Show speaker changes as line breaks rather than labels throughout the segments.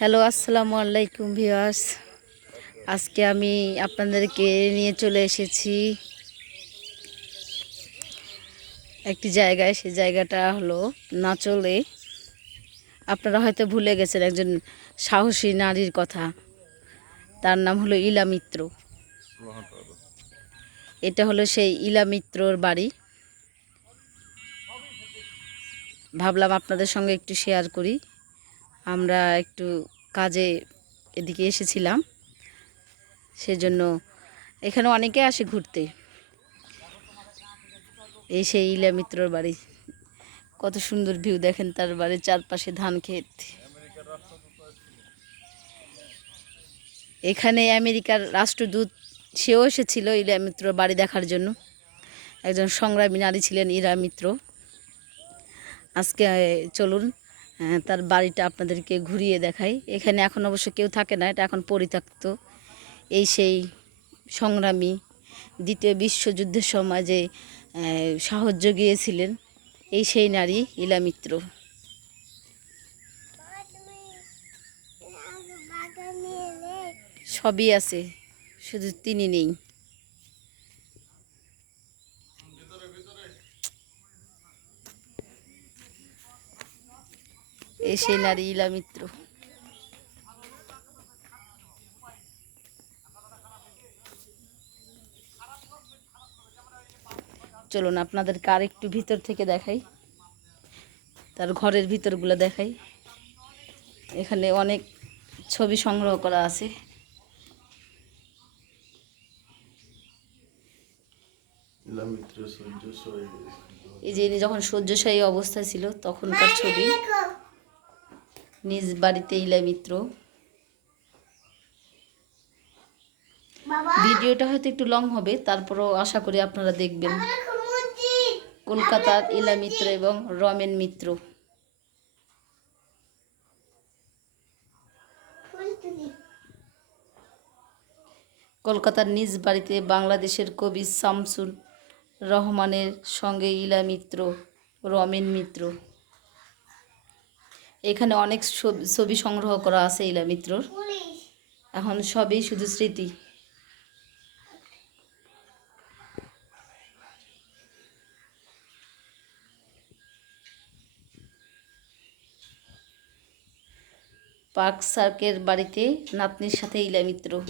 Hello, আসসালামু আলাইকুম viewers. আজকে আমি আপনাদেরকে নিয়ে চলে এসেছি একটি জায়গায়। সেই জায়গাটা হলো নাচলে আপনারা হয়তো ভুলে গেছেন একজন সাহসী নারীর কথা। তার নাম হলো ইলা মিত্র। এটা হলো সেই ইলা মিত্রর বাড়ি। ভাবলাম আপনাদের সঙ্গে একটু শেয়ার করি। আমরা একটু কাজে এদিকে এসেছিলাম। সেজন্য এখানে অনেকে আসে ঘুরতে। এই সেই ইলা মিত্রর বাড়ি। কত সুন্দর ভিউ দেখেন তার বাড়ির চারপাশে ধান ক্ষেত। এখানে আমেরিকার রাষ্ট্রদূত, সেও এসেছিল ইলা মিত্র বাড়ি দেখার জন্য। একজন সংগ্রামী নারী ছিলেন ইরা মিত্র। আজকে চলুন তার বাড়িটা আপনাদেরকে ঘুরিয়ে দেখাই। এখানে এখন অবশ্য কেউ থাকে না, এটা এখন পরিত্যক্ত। এই সেই সংগ্রামী দ্বিতীয় বিশ্বযুদ্ধের সময় যে সাহায্য গিয়েছিলেন এই সেই নারী ইলা মিত্র। সবই আছে, শুধু তিনি নেই। সেই নারী ইলা মিত্র চলুন আপনাদেরকে আর একটু ভিতর থেকে দেখাই। তার ঘরের ভিতরগুলো দেখাই। এখানে অনেক ছবি সংগ্রহ করা আছে। এই যে যখন শয্যশায়ী অবস্থায় ছিল তখনকার ছবি। নিজ বাড়িতে ইলা মিত্র। ভিডিওটা হয়তো একটু লং হবে তারপরও আশা করি আপনারা দেখবেন। কলকাতার ইলা মিত্র এবং রমেন মিত্র। কলকাতার নিজ বাড়িতে বাংলাদেশের কবি শামসুল রহমানের সঙ্গে ইলা মিত্র রমেন মিত্র। এখানে অনেক ছবি- সংগ্রহ করা আছে ইলা মিত্রর। এখন সবই শুধু স্মৃতি। পার্ক সার্কের বাড়িতে নাতনির সাথে ইলা মিত্র।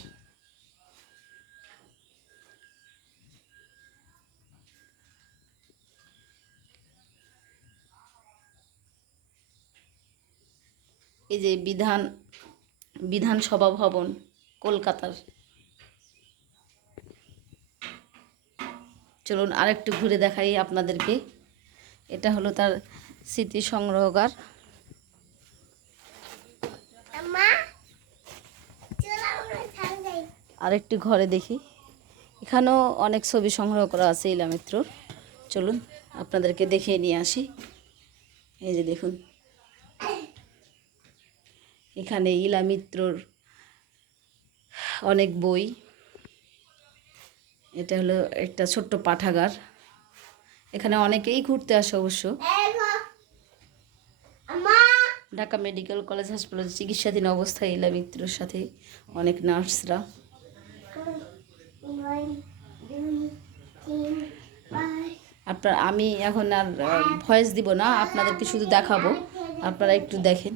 এই যে বিধান বিধানসভা ভবন কলকাতার। চলুন আরেকটু ঘুরে দেখাই আপনাদেরকে। এটা হলো তার স্মৃতি সংগ্রহগার। আরেকটি ঘরে দেখি। এখানেও অনেক ছবি সংগ্রহ করা আছে ইলা মিত্রর চলুন আপনাদেরকে দেখিয়ে নিয়ে আসি। এই যে দেখুন। এখানে ইলা মিত্রর অনেক বই। এটা হলো একটা ছোট্ট পাঠাগার। এখানে অনেকেই ঘুরতে আসে অবশ্য। ঢাকা মেডিকেল কলেজ হাসপাতালে চিকিৎসাধীন অবস্থায় ইলা মিত্রর সাথে অনেক নার্সরা। আপনার, আমি এখন আর ভয়েস দিব না, আপনাদেরকে শুধু দেখাবো। আপনারা একটু দেখেন।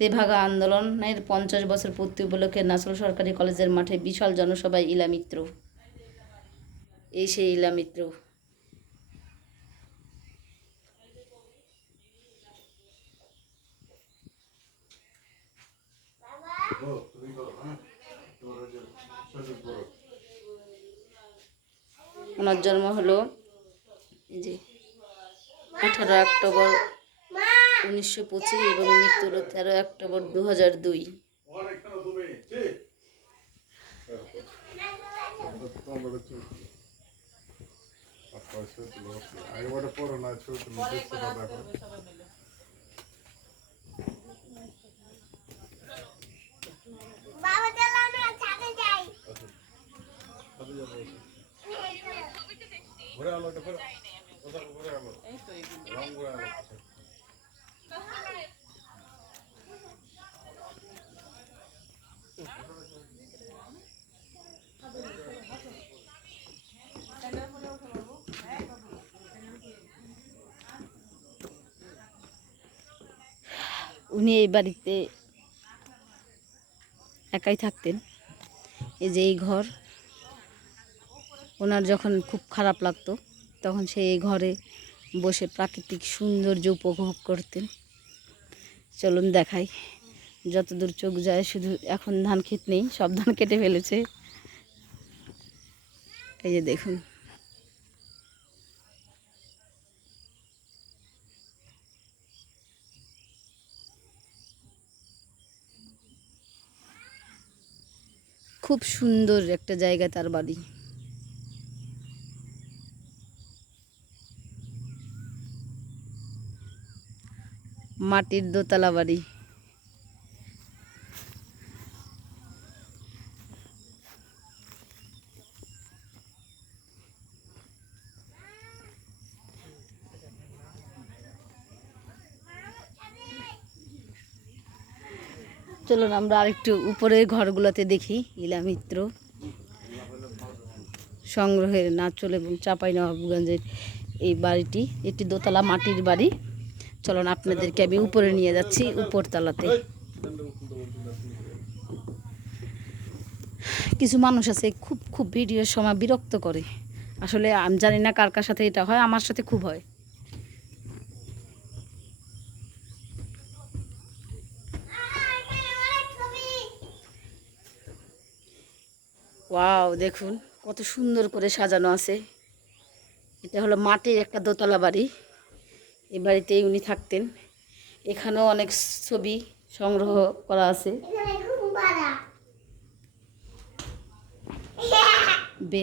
তেভাগা আন্দোলনের পঞ্চাশ বছর পূর্তি উপলক্ষে নাসল সরকারি কলেজের মাঠে বিশাল জনসভায় ইলা মিত্র এই সেই ইলা মিত্র ওনার জন্ম হলো যে আঠারো অক্টোবর উনিশশো পঁচিশ এবং মৃত্যু হলো তেরো অক্টোবর দু হাজার দুই।
আলো আলো রং ঘুরে আলো
উনি এই বাড়িতে একাই থাকতেন। এই যে এই ঘর, ওনার যখন খুব খারাপ লাগতো, তখন সে এই ঘরে বসে প্রাকৃতিক সৌন্দর্য উপভোগ করতেন। চলুন দেখাই। যতদূর চোখ যায়, শুধু এখন ধান ক্ষেত নেই, সব ধান কেটে ফেলেছে। এই যে দেখুন। খুব সুন্দর একটা জায়গা তার বাড়ি। মাটির দোতলা বাড়ি। চলুন আমরা আরেকটু উপরের ঘরগুলোতে দেখি ইলা মিত্র সংগ্রহের নাচল এবং চাপাই নবাবগঞ্জের এই বাড়িটি। একটি দোতলা মাটির বাড়ি। চলুন আপনাদেরকে আমি উপরে নিয়ে যাচ্ছি উপরতলাতে কিছু মানুষ আছে, খুব খুব ভিডিওর সময় বিরক্ত করে। আসলে আমি জানি না কার কার সাথে এটা হয়, আমার সাথে খুব হয়। ওয়াও, দেখুন, কত সুন্দর করে সাজানো আছে। এটা হলো মাটির একটা দোতলা বাড়ি। এই বাড়িতেই উনি থাকতেন। এখানেও অনেক ছবি সংগ্রহ করা আছে। বে